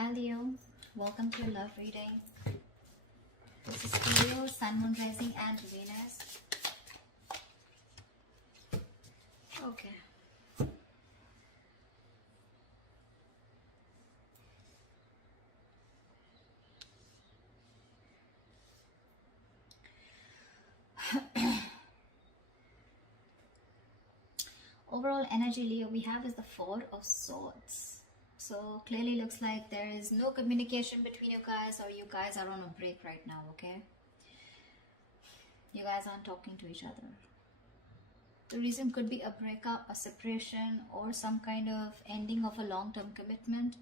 Hi Leo, welcome to your love reading. This is Leo, Sun, Moon, Rising and Venus. Okay. Overall energy, Leo, we have is the Four of Swords. So clearly looks like there is no communication between you guys, or you guys are on a break right now, okay? You guys aren't talking to each other. The reason could be a breakup, a separation, or some kind of ending of a long-term commitment.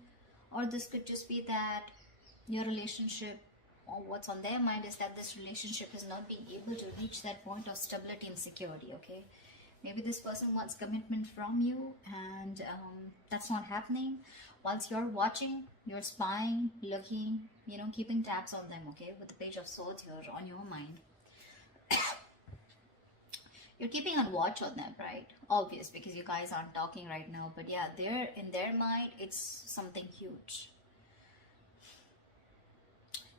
Or this could just be that your relationship, or what's on their mind is that this relationship is not being able to reach that point of stability and security, okay? Maybe this person wants commitment from you, and that's not happening. Whilst you're watching, you're spying, looking, keeping tabs on them, okay? With the Page of Swords here on your mind. You're keeping on watch on them, right? Obvious, because you guys aren't talking right now. But yeah, they're in their mind, it's something huge.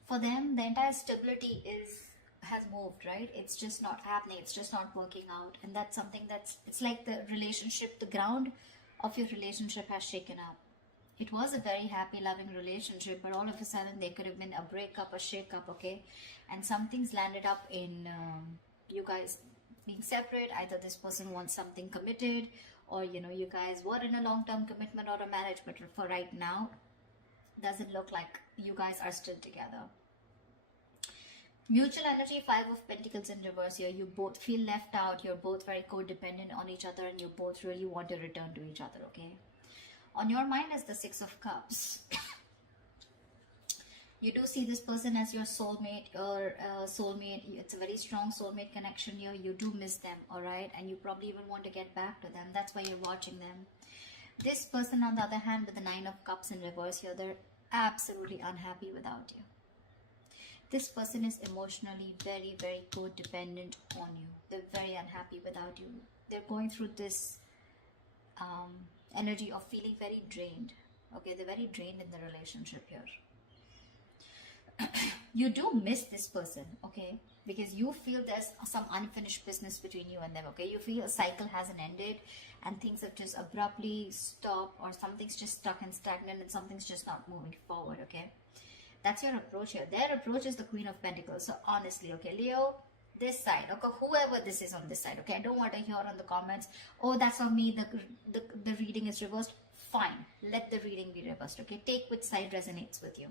For them, the entire stability has moved, right? It's just not happening. It's just not working out. And that's something it's like the relationship, the ground of your relationship has shaken up. It was a very happy, loving relationship, but all of a sudden there could have been a breakup, a shake-up, okay? And something's landed up in you guys being separate. Either this person wants something committed, or you guys were in a long-term commitment or a marriage, but for right now, doesn't look like you guys are still together. Mutual energy, Five of Pentacles in reverse here. You both feel left out. You're both very codependent on each other, and you both really want to return to each other, okay? On your mind is the Six of Cups. You do see this person as your soulmate or soulmate. It's a very strong soulmate connection here. You do miss them, all right? And you probably even want to get back to them. That's why you're watching them. This person, on the other hand, with the Nine of Cups in reverse here, they're absolutely unhappy without you. This person is emotionally very, very codependent on you. They're very unhappy without you. They're going through this energy of feeling very drained. Okay, they're very drained in the relationship here. You do miss this person, okay? Because you feel there's some unfinished business between you and them, okay? You feel a cycle hasn't ended and things have just abruptly stopped, or something's just stuck and stagnant and something's just not moving forward, okay? That's your approach here. Their approach is the Queen of Pentacles. So honestly, okay, Leo, this side, okay, whoever this is on this side, okay, I don't want to hear on the comments, oh, that's on me, the reading is reversed. Fine, let the reading be reversed, okay? Take which side resonates with you.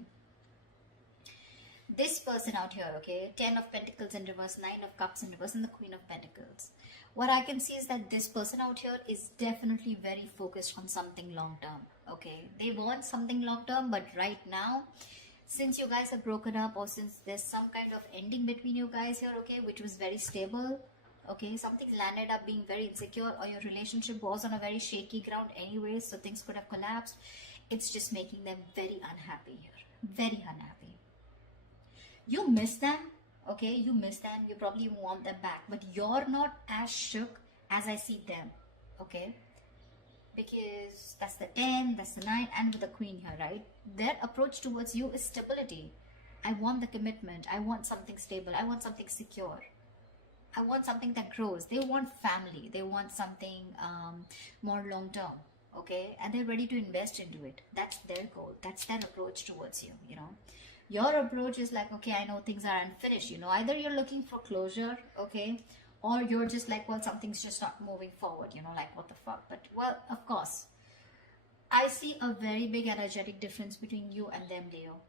This person out here, okay, 10 of Pentacles in reverse, 9 of Cups in reverse, and the Queen of Pentacles. What I can see is that this person out here is definitely very focused on something long-term, okay? They want something long-term, but right now, since you guys have broken up, or since there's some kind of ending between you guys here, okay, which was very stable, okay, something landed up being very insecure, or your relationship was on a very shaky ground anyway, so things could have collapsed. It's just making them very unhappy here, very unhappy. You miss them, okay, you miss them, you probably want them back, but you're not as shook as I see them, okay? Because that's the 10, that's the 9, and with the Queen here, right? Their approach towards you is stability. I want the commitment. I want something stable. I want something secure. I want something that grows. They want family. They want something more long-term, okay? And they're ready to invest into it. That's their goal. That's their approach towards you, Your approach is like, okay, I know things are unfinished, Either you're looking for closure, okay? Or you're just like, well, something's just not moving forward, like, what the fuck? But, well, of course, I see a very big energetic difference between you and them, Leo.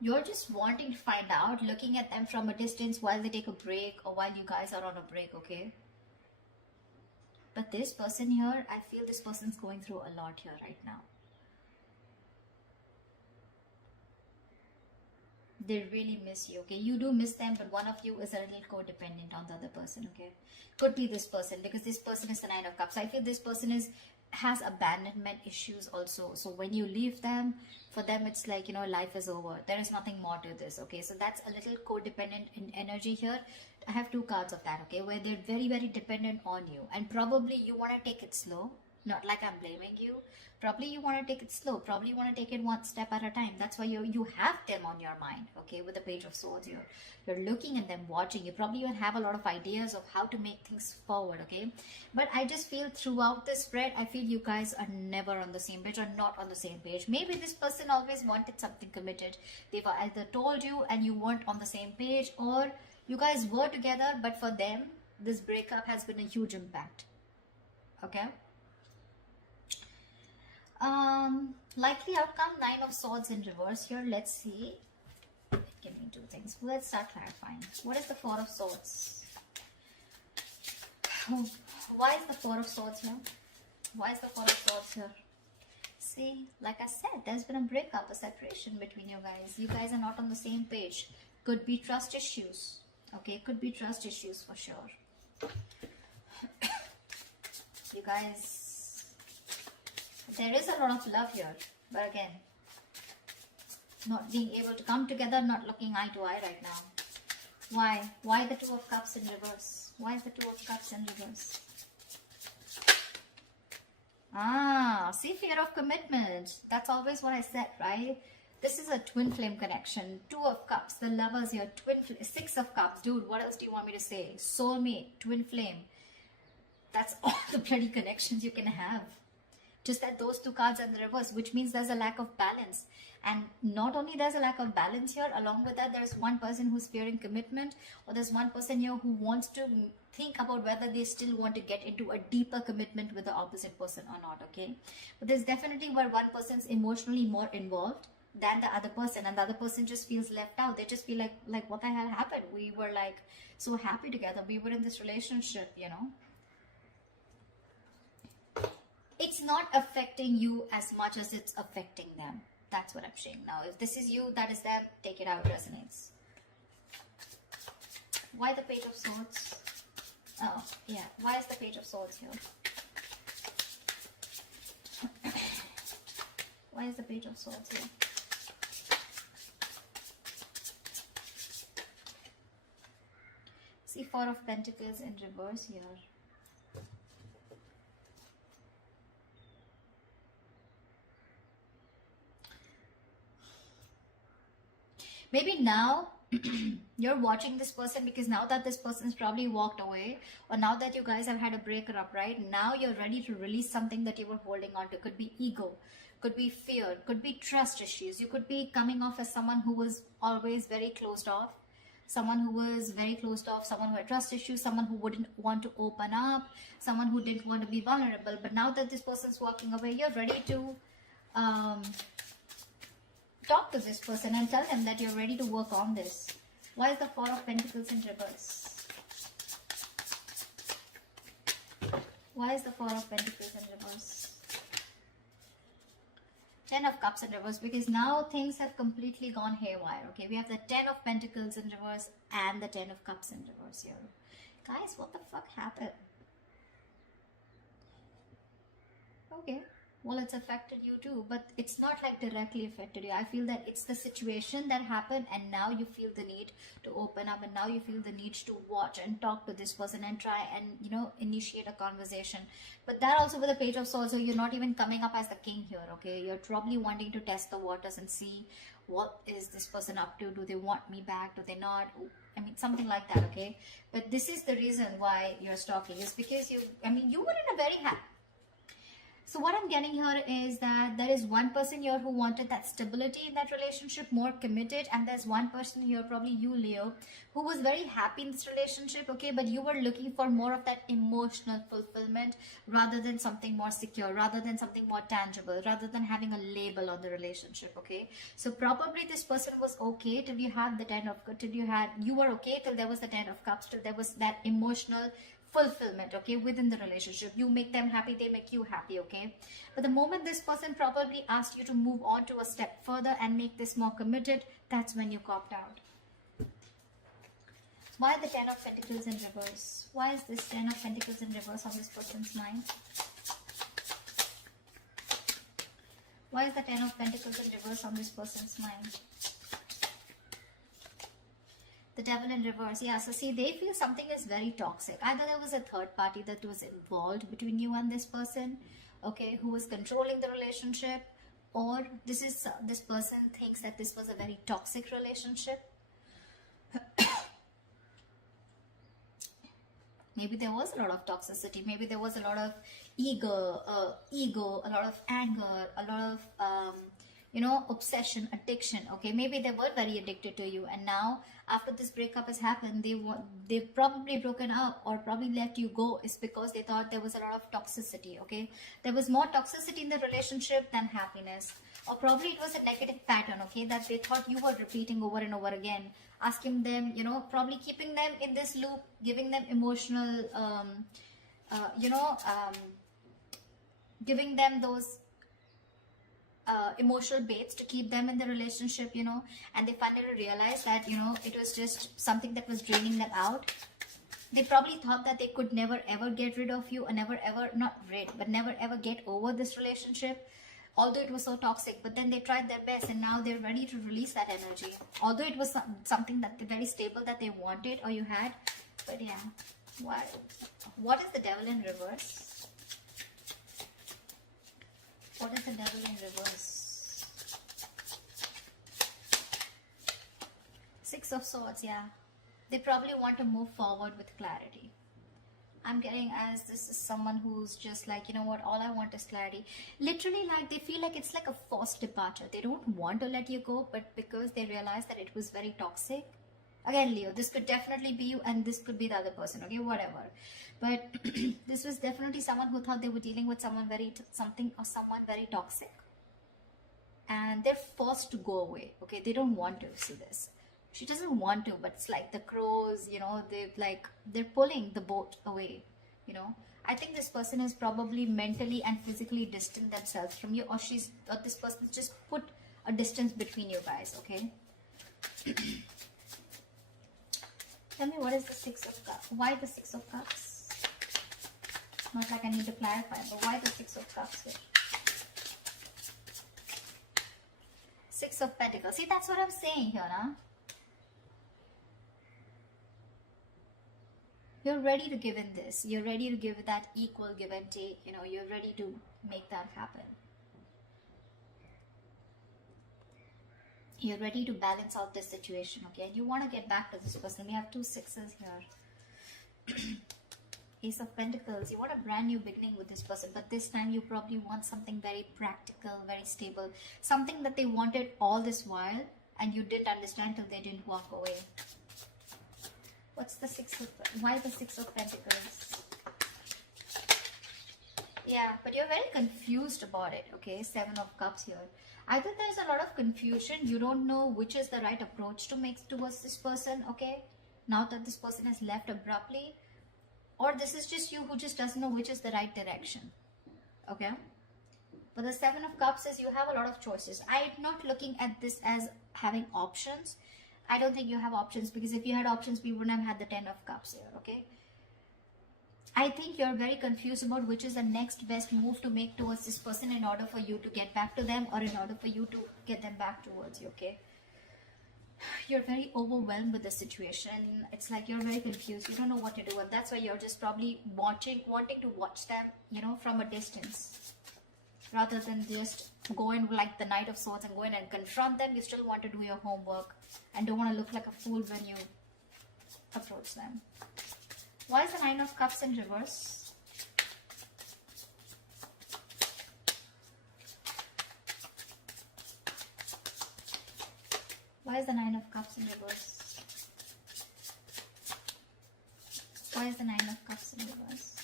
You're just wanting to find out, looking at them from a distance while they take a break, or while you guys are on a break, okay? But this person here, I feel this person's going through a lot here right now. They really miss you, okay? You do miss them, but one of you is a little codependent on the other person, okay? Could be this person, because this person is the Nine of Cups. I feel this person has abandonment issues also. So when you leave them, for them it's like, life is over. There is nothing more to this, okay? So that's a little codependent in energy here. I have two cards of that, okay? Where they're very, very dependent on you. And probably you want to take it slow, Not like I'm blaming you. Probably you want to take it slow. Probably you want to take it one step at a time. That's why you have them on your mind. Okay, with the Page of Swords, you're looking at them, watching. You probably even have a lot of ideas of how to make things forward. Okay, but I just feel throughout this spread, I feel you guys are never on the same page or not on the same page. Maybe this person always wanted something committed. They've either told you and you weren't on the same page, or you guys were together, but for them, this breakup has been a huge impact. Okay. Likely outcome, Nine of Swords in reverse here. Let's see. Give me two things. Let's start clarifying. What is the Four of Swords? Why is the Four of Swords here? Why is the Four of Swords here? See, like I said, there's been a breakup, a separation between you guys. You guys are not on the same page. Could be trust issues. Okay, could be trust issues for sure. You guys, there is a lot of love here, but again, not being able to come together, not looking eye to eye right now. Why? Why the Two of Cups in reverse? Why is the Two of Cups in reverse? See, fear of commitment. That's always what I said, right? This is a twin flame connection. Two of Cups, the lovers here, Six of Cups. Dude, what else do you want me to say? Soulmate, twin flame. That's all the bloody connections you can have. Just that those two cards are in the reverse, which means there's a lack of balance. And not only there's a lack of balance here, along with that, there's one person who's fearing commitment, or there's one person here who wants to think about whether they still want to get into a deeper commitment with the opposite person or not, okay? But there's definitely where one person's emotionally more involved than the other person, and the other person just feels left out. They just feel like what the hell happened? We were like so happy together. We were in this relationship, you know? It's not affecting you as much as it's affecting them. That's what I'm saying. Now, if this is you, that is them, take it how it resonates. Why the Page of Swords? Oh, yeah. Why is the Page of Swords here? Why is the Page of Swords here? See, Four of Pentacles in reverse here. Maybe now you're watching this person because now that this person's probably walked away, or now that you guys have had a breakup, right? Now you're ready to release something that you were holding on to. Could be ego, could be fear, could be trust issues. You could be coming off as someone who was always very closed off, someone who was very closed off, someone who had trust issues, someone who wouldn't want to open up, someone who didn't want to be vulnerable. But now that this person's walking away, you're ready to talk to this person and tell them that you're ready to work on this. Why is the Four of Pentacles in reverse? Why is the Four of Pentacles in reverse? Ten of Cups in reverse, because now things have completely gone haywire. Okay, we have the Ten of Pentacles in reverse and the Ten of Cups in reverse here. Guys, what the fuck happened? Okay. Well, it's affected you too, but it's not like directly affected you. I feel that it's the situation that happened, and now you feel the need to open up, and now you feel the need to watch and talk to this person and try and, you know, initiate a conversation. But that also with the Page of Swords, so you're not even coming up as the king here, okay? You're probably wanting to test the waters and see what is this person up to. Do they want me back? Do they not? I mean, something like that, okay? But this is the reason why you're stalking, is because you were in a very happy. So what I'm getting here is that there is one person here who wanted that stability in that relationship, more committed, and there's one person here, probably you, Leo, who was very happy in this relationship, okay, but you were looking for more of that emotional fulfillment rather than something more secure, rather than something more tangible, rather than having a label on the relationship, okay? So probably this person was okay till you had the you were okay till there was the Ten of Cups, till there was that emotional fulfillment, okay, within the relationship. You make them happy, they make you happy, okay? But the moment this person probably asked you to move on to a step further and make this more committed, that's when you copped out. Why the Ten of Pentacles in reverse? Why is this Ten of Pentacles in reverse on this person's mind? Why is the Ten of Pentacles in reverse on this person's mind? The Devil in reverse. Yeah, so see, they feel something is very toxic. Either there was a third party that was involved between you and this person, okay, who is controlling the relationship, or this person thinks that this was a very toxic relationship. Maybe there was a lot of toxicity. Maybe there was a lot of ego, a lot of anger, a lot of obsession, addiction. Okay, maybe they were very addicted to you, and now after this breakup has happened, they've probably broken up or probably let you go. Is because they thought there was a lot of toxicity. Okay, there was more toxicity in the relationship than happiness, or probably it was a negative pattern. Okay, that they thought you were repeating over and over again, asking them, probably keeping them in this loop, giving them emotional, giving them those emotional baits to keep them in the relationship, and they finally realized that, it was just something that was draining them out. They probably thought that they could never ever get rid of you, or never ever get over this relationship, although it was so toxic. But then they tried their best, and now they're ready to release that energy, although it was something that very stable that they wanted or you had. But yeah, what is the devil in reverse? What is the devil in reverse? Six of Swords. Yeah, they probably want to move forward with clarity. I'm getting as this is someone who's just like, you know what, all I want is clarity. Literally, like, they feel like it's like a forced departure. They don't want to let you go, but because they realize that it was very toxic. Again, Leo, this could definitely be you, and this could be the other person, okay, whatever. But this was definitely someone who thought they were dealing with someone very toxic, and they're forced to go away. Okay, they don't want to see this. She doesn't want to, but it's like the crows, they're pulling the boat away. I think this person is probably mentally and physically distant themselves from you, or this person just put a distance between you guys. Okay. Tell me, what is the Six of Cups? Why the Six of Cups? Not like I need to clarify, but why the Six of Cups here? Six of Pentacles. See, that's what I'm saying here, nah? You're ready to give in this. You're ready to give that equal give and take. You're ready to make that happen. You're ready to balance out this situation, okay? And you want to get back to this person. We have two sixes here. Ace of Pentacles. You want a brand new beginning with this person, but this time you probably want something very practical, very stable. Something that they wanted all this while, and you didn't understand till they didn't walk away. Why the Six of Pentacles? Yeah, but you're very confused about it, okay? Seven of Cups here. Either there's a lot of confusion, you don't know which is the right approach to make towards this person, okay? Now that this person has left abruptly, or this is just you who just doesn't know which is the right direction, okay? But the Seven of Cups is you have a lot of choices. I'm not looking at this as having options. I don't think you have options, because if you had options, we wouldn't have had the Ten of Cups here, okay? I think you're very confused about which is the next best move to make towards this person in order for you to get back to them, or in order for you to get them back towards you, okay? You're very overwhelmed with the situation. It's like you're very confused. You don't know what to do, and that's why you're just probably wanting to watch them, from a distance. Rather than just go in like the Knight of Swords and go in and confront them, you still want to do your homework and don't want to look like a fool when you approach them. Why is the Nine of Cups in reverse? Why is the Nine of Cups in reverse? Why is the Nine of Cups in reverse?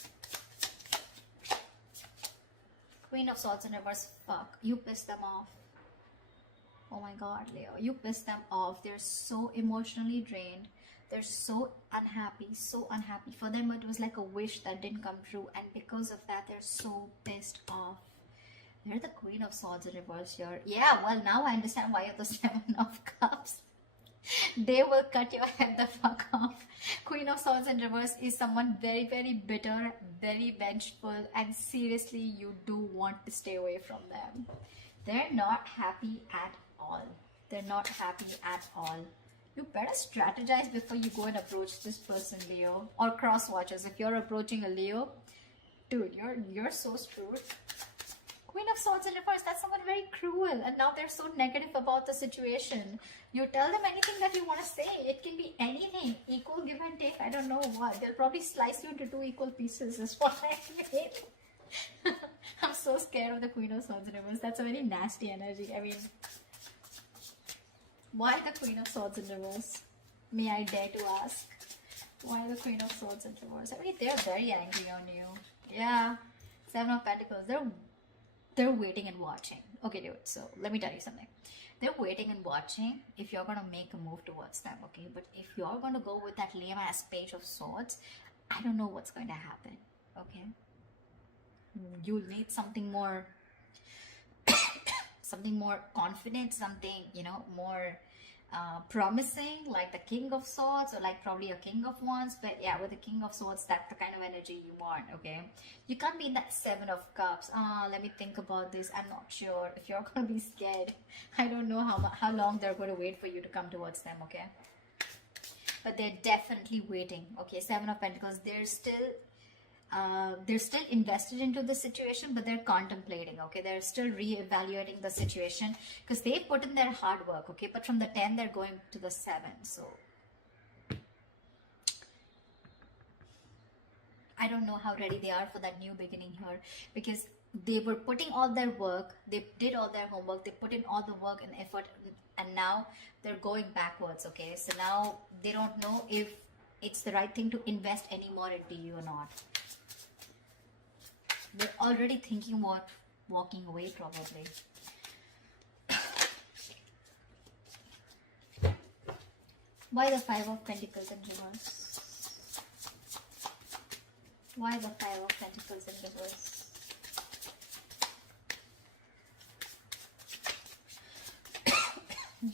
Queen of Swords in reverse. Fuck. You pissed them off. Oh my god, Leo. You pissed them off. They're so emotionally drained. They're so unhappy. So unhappy. For them, it was like a wish that didn't come true. And because of that, they're so pissed off. They're the Queen of Swords in reverse here. Yeah, well, now I understand why you're the Seven of Cups. They will cut your head the fuck off. Queen of Swords in reverse is someone very, very bitter, very vengeful, and seriously, you do want to stay away from them. They're not happy at all. They're not happy at all. You better strategize before you go and approach this person, Leo. Or cross watchers. If you're approaching a Leo, dude, you're so screwed. of Swords in reverse, that's someone very cruel, and now they're so negative about the situation. You tell them anything that you want to say. It can be anything. Equal give and take. I don't know what. They'll probably slice you into 2 equal pieces, is what I mean. I'm so scared of the Queen of Swords in reverse. That's a very nasty energy. I mean, why the Queen of Swords in reverse? May I dare to ask? Why the Queen of Swords in reverse? I mean, they're very angry on you. Yeah. Seven of Pentacles. They're waiting and watching. Okay, dude. So let me tell you something. They're waiting and watching if you're gonna make a move towards them. Okay, but if you're gonna go with that lame ass Page of Swords, I don't know what's going to happen. Okay, you'll need something more, something more confident, something, you know, more promising, like the King of Swords, or like probably a King of Wands. But yeah, with the King of Swords, that's the kind of energy you want. Okay, you can't be in that Seven of Cups. Let me think about this. I'm not sure if you're gonna be scared. I don't know how long they're going to wait for you to come towards them. Okay, but they're definitely waiting. Okay, Seven of Pentacles, they're still invested into the situation, but they're contemplating. Okay, they're still re-evaluating the situation because they put in their hard work. Okay, but from the 10 they're going to the 7. So I don't know how ready they are for that new beginning here, because they were putting all their work, they did all their homework, they put in all the work and effort, and now they're going backwards. Okay, so now they don't know if it's the right thing to invest any more into you or not. They're already thinking about walking away, probably. Why the Five of Pentacles in reverse? Why the Five of Pentacles in reverse?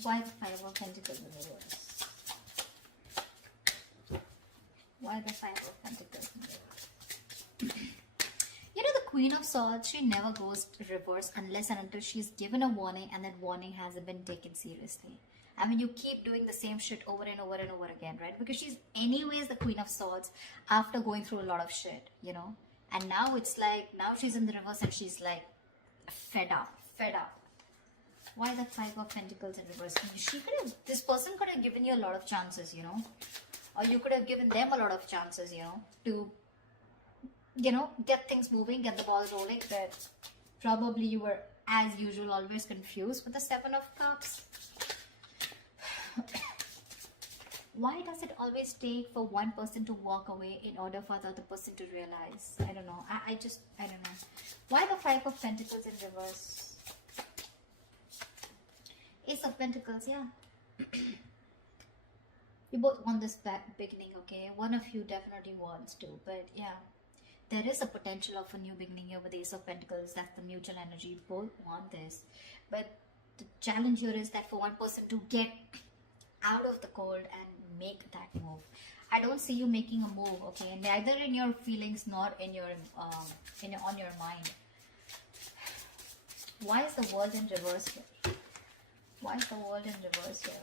Why the Five of Pentacles in reverse? Why the Five of Pentacles in reverse? You know, the Queen of Swords, she never goes reverse unless and until she's given a warning and that warning hasn't been taken seriously. I mean, you keep doing the same shit over and over and over again, right? Because she's anyways the Queen of Swords after going through a lot of shit, you know? And now it's like, now she's in the reverse and she's like fed up. Why the Five of Pentacles in reverse? This person could have given you a lot of chances, you know? Or you could have given them a lot of chances, you know, to, you know, get things moving, get the ball rolling. But probably you were, as usual, always confused with the Seven of Cups. Why does it always take for one person to walk away in order for the other person to realize? I don't know. I don't know. Why the Five of Pentacles in reverse? Ace of Pentacles, yeah. You both want this beginning, okay? One of you definitely wants to, but yeah. There is a potential of a new beginning here with Ace of Pentacles. That's the mutual energy. Both want this. But the challenge here is that for one person to get out of the cold and make that move. I don't see you making a move, okay? Neither in your feelings nor in your on your mind. Why is the World in reverse here? Why is the World in reverse here?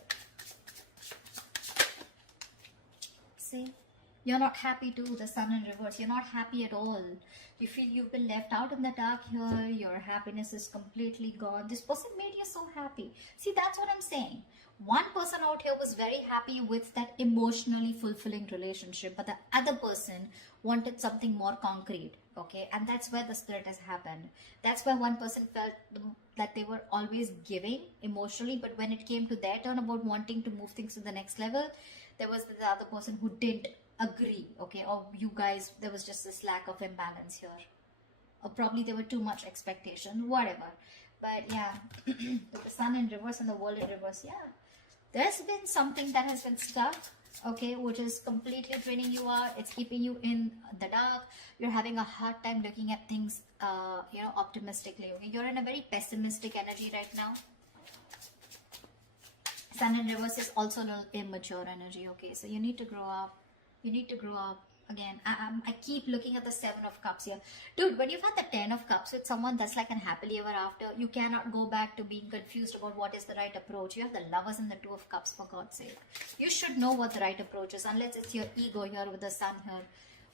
See? You're not happy too, the Sun in reverse. You're not happy at all. You feel you've been left out in the dark here. Your happiness is completely gone. This person made you so happy. See, that's what I'm saying. One person out here was very happy with that emotionally fulfilling relationship, but the other person wanted something more concrete, okay? And that's where the split has happened. That's where one person felt that they were always giving emotionally, but when it came to their turn about wanting to move things to the next level, there was the other person who didn't agree, okay? Or you guys, there was just this lack of imbalance here. Or probably there were too much expectation, whatever. But yeah, with the Sun in reverse and the World in reverse, yeah. There's been something that has been stuck, okay, which is completely draining you out. It's keeping you in the dark. You're having a hard time looking at things, you know, optimistically, okay? You're in a very pessimistic energy right now. Sun in reverse is also a little immature energy, okay? So you need to grow up. You need to grow up. Again, I keep looking at the Seven of Cups here. Dude, when you've had the 10 of Cups with someone that's like an happily ever after, you cannot go back to being confused about what is the right approach. You have the Lovers and the Two of Cups, for God's sake. You should know what the right approach is, unless it's your ego here with the Sun here,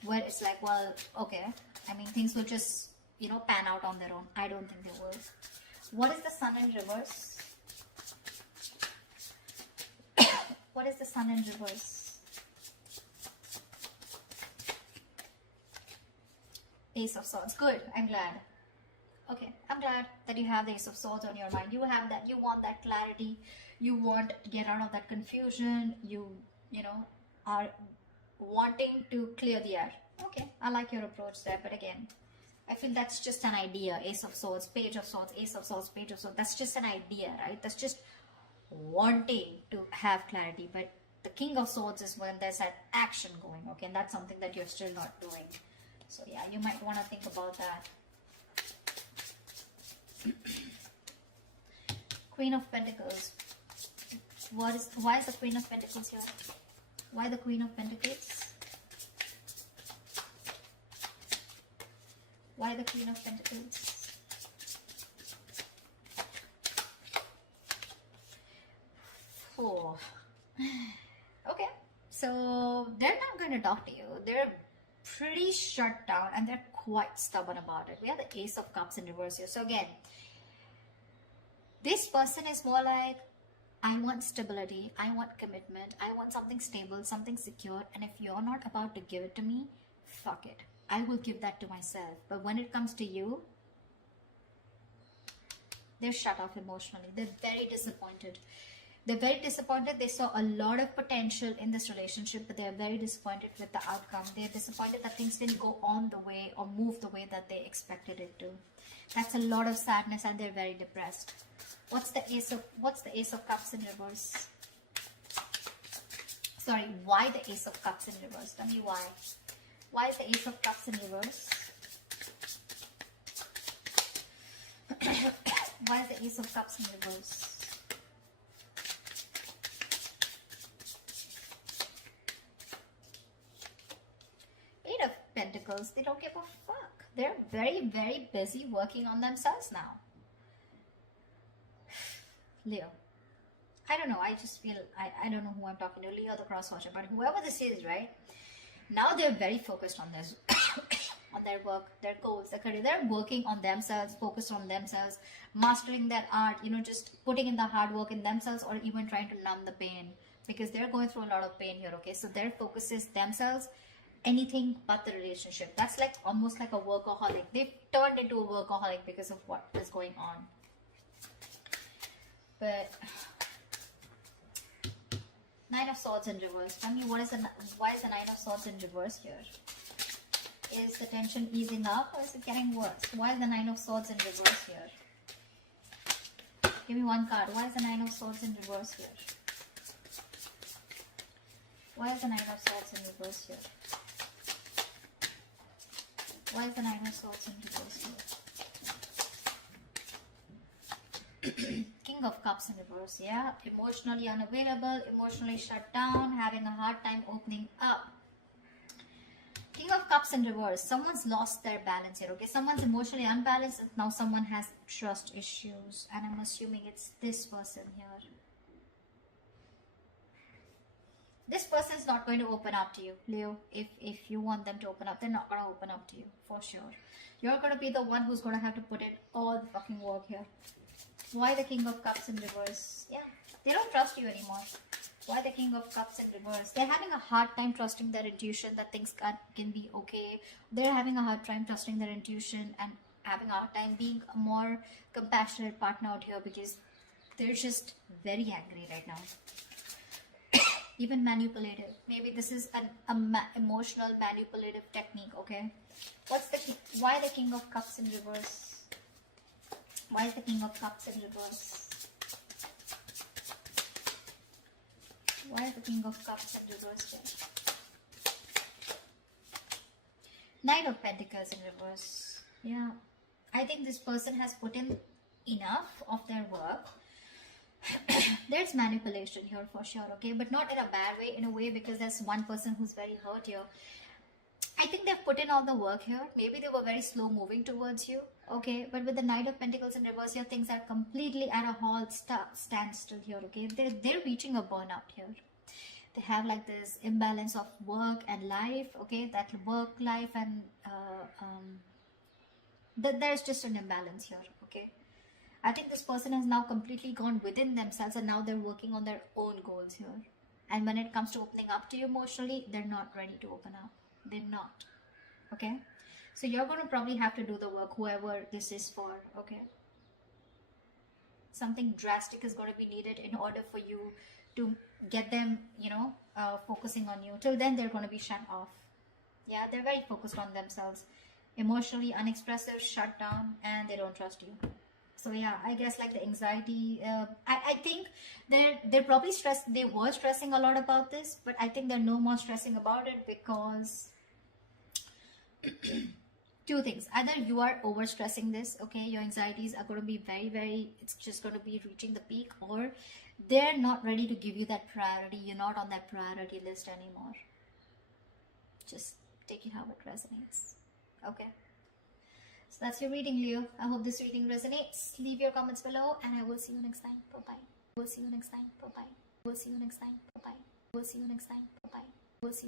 where it's like, well, okay. I mean, things will just pan out on their own. I don't think they will. What is the sun in reverse? What is the sun in reverse? Ace of Swords. Good. I'm glad. Okay, I'm glad that you have the Ace of Swords on your mind. You have that. You want that clarity. You want to get out of that confusion. You are wanting to clear the air. Okay, I like your approach there. But again, I feel that's just an idea. Ace of Swords, Page of Swords, Ace of Swords, Page of Swords. That's just an idea, right? That's just wanting to have clarity. But the King of Swords is when there's that action going. Okay, and that's something that you're still not doing. So yeah, you might want to think about that. Queen of Pentacles. Why is the Queen of Pentacles here? Why the Queen of Pentacles? Why the Queen of Pentacles? Oh. Okay, so they're not going to talk to you. They're pretty shut down and they're quite stubborn about it. We have the Ace of Cups in reverse here. So again, this person is more like, I want stability, I want commitment, I want something stable, something secure, and if you're not about to give it to me, fuck it. I will give that to myself. But when it comes to you, they're shut off emotionally. They're very disappointed. They're very disappointed. They saw a lot of potential in this relationship, but they're very disappointed with the outcome. They're disappointed that things didn't go on the way or move the way that they expected it to. That's a lot of sadness and they're very depressed. What's the Ace of Cups in reverse? Sorry, why the Ace of Cups in reverse? Tell me why. Why is the Ace of Cups in reverse? Why is the Ace of Cups in reverse? Eight of Pentacles. They don't give a fuck. They're very, very busy working on themselves now. Leo. I don't know. I just feel, I don't know who I'm talking to. Leo the cross watcher. But whoever this is, right? Now they're very focused on this. On their work, their goals, their career. They're working on themselves, focused on themselves, mastering that art, just putting in the hard work in themselves or even trying to numb the pain. Because they're going through a lot of pain here, okay? So their focus is themselves, anything but the relationship. That's like almost like a workaholic. They've turned into a workaholic because of what is going on. But Nine of Swords in reverse. Tell me why is the Nine of Swords in reverse here? Is the tension easing up or is it getting worse? Why is the Nine of Swords in reverse here? Give me one card. Why is the Nine of Swords in reverse here? Why is the Nine of Swords in reverse here? Why is the Nine of Swords in reverse here? King of Cups in reverse, yeah. Emotionally unavailable, emotionally shut down, having a hard time opening up. King of Cups in reverse. Someone's lost their balance here, okay? Someone's emotionally unbalanced and now someone has trust issues. And I'm assuming it's this person here. This person is not going to open up to you, Leo. If you want them to open up, they're not going to open up to you, for sure. You're going to be the one who's going to have to put in all the fucking work here. Why the King of Cups in reverse? Yeah, they don't trust you anymore. Why the King of Cups in reverse? They're having a hard time trusting their intuition that things can be okay. They're having a hard time trusting their intuition and having a hard time being a more compassionate partner out here because they're just very angry right now. Even manipulative. Maybe this is an emotional manipulative technique, okay? Why the King of Cups in reverse? Why is the King of Cups in reverse? Why is the King of Cups in reverse here? Knight of Pentacles in reverse. Yeah. I think this person has put in enough of their work. There's manipulation here for sure, okay? But not in a bad way, in a way because there's one person who's very hurt here. I think they've put in all the work here. Maybe they were very slow moving towards you, okay? But with the Knight of Pentacles in reverse here, things are completely at a halt, standstill here, okay? They're reaching a burnout here. They have like this imbalance of work and life, okay? That work life and that there's just an imbalance here. Okay, I think this person has now completely gone within themselves, and now they're working on their own goals here. And when it comes to opening up to you emotionally, they're not ready to open up. They're not. Okay, so you're going to probably have to do the work, whoever this is for. Okay, something drastic is going to be needed in order for you to get them, focusing on you. Till then, they're going to be shut off. Yeah, they're very focused on themselves, emotionally unexpressive, shut down, and they don't trust you. So yeah, I guess like the anxiety, I think they're probably stressed. They were stressing a lot about this, but I think they're no more stressing about it because two things: either you are over stressing this, okay, your anxieties are going to be very, it's just going to be reaching the peak, or they're not ready to give you that priority. You're not on that priority list anymore. Just take it how it resonates. Okay, so that's your reading, Leo. I hope this reading resonates. Leave your comments below, and I will see you next time. Bye bye. We'll see you next time. Bye bye. We'll see you next time. Bye bye. We'll see you next time. Bye bye. We'll see you